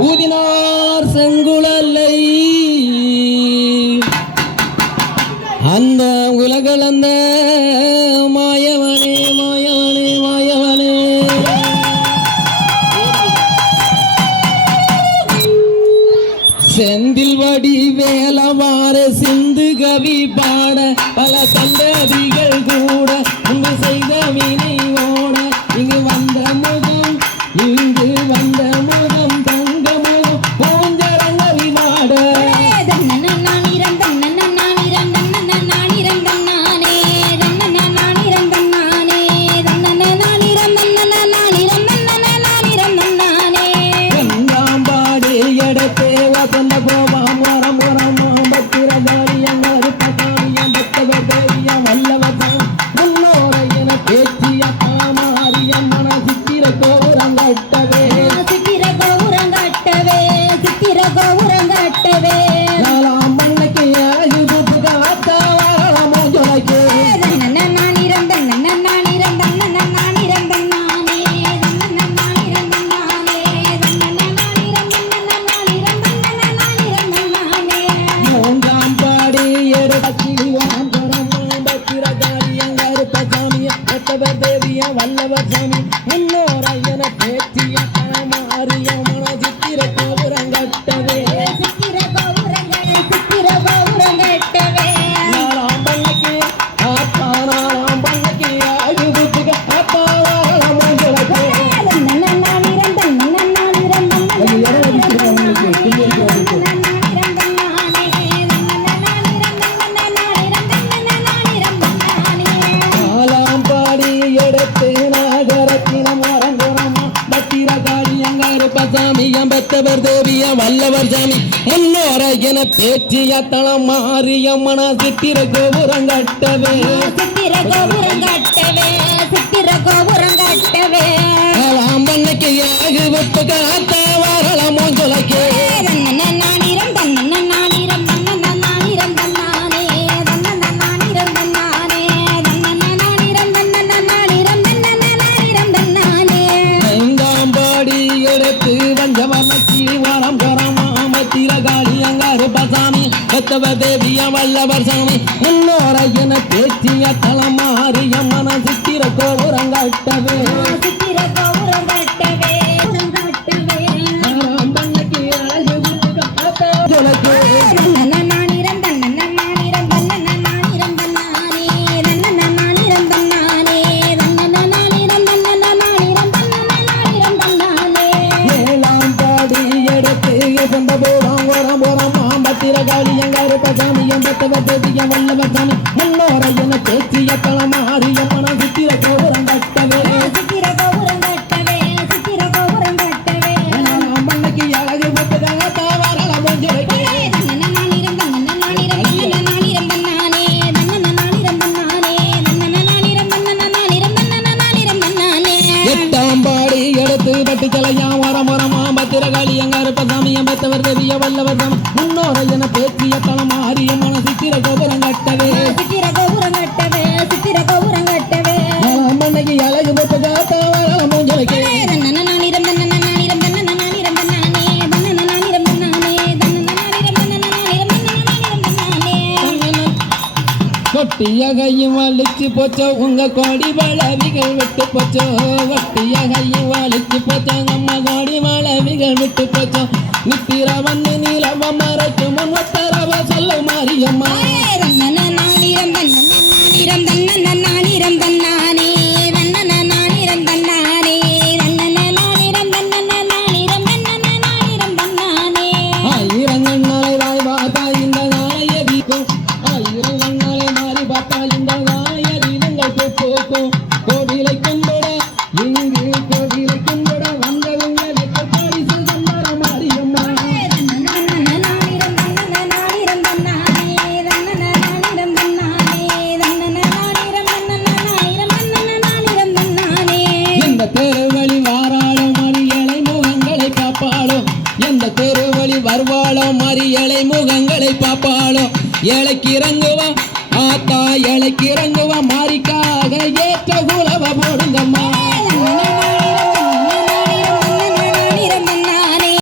ஊதினார் செங்குழலை. அந்த உலகளந்த மாயவனே மாயவனே மாயவனே. செந்தில் வடி வேலவார சிந்து கவி பாட பல சந்ததிகள் கூட முன்பு செய்த வினை வல்லவர் சாமி முன்னோரை அம்பத்தவர் தேவிய வல்லவர் சாமி முன்னோர என பேச்சிய தளம் மாரியம்மன சித்திர கோபுரம் கட்டவே. சித்திர கோபுரம் கட்டவே சித்திர கோபுரம் கட்டவே. ஆகு விட்டு பத்தவர் தேவிய வல்லவர் சாமி. முன்னோர என பேச்சிய தளம் மாரியம்மன சித்திர கோபுரம் கட்டவே. சித்திர மாம்பத்திர காளியங்காரு பத்தவ எம்பத்தவர் வல்லவ வல்லவர் சாமி. முன்னோர என பேச்சிய தளமாறிய மன சித்திர கோபுரம் கட்டவே. சித்திர கோபுரம் கட்டவே சித்திர கோபுரம் கட்டவே ஆறாம் அழகு விட்டு காத்த வரளமோ எட்டாம் பாடி எடுத்து பட்டு தலையாம் வரம் வரமா பத்திரகாளி. படைத்தவர் பசாமி வல்லவர் சாமி முன்னோர என பேச்சிய தளமாறி கொட்டிய கையும் வலிச்சு போச்சோ உங்க கோடி வளவிகள் விட்டு போச்சோ? கொட்டிய கையும் வலிச்சு போச்சோ நம்ம கோடி வளவிகள் விட்டு போச்சோ? நித்திர வந்து நீலவ மறைக்கும் முன் உத்தரவ பேரு ஏழை முகங்களை பாப்பாளோ ஏழைக்கு இறங்குவான். ஆத்தா ஏழைக்கு இறங்குவான். மாறிக்காக ஏற்ற உழவ போடும்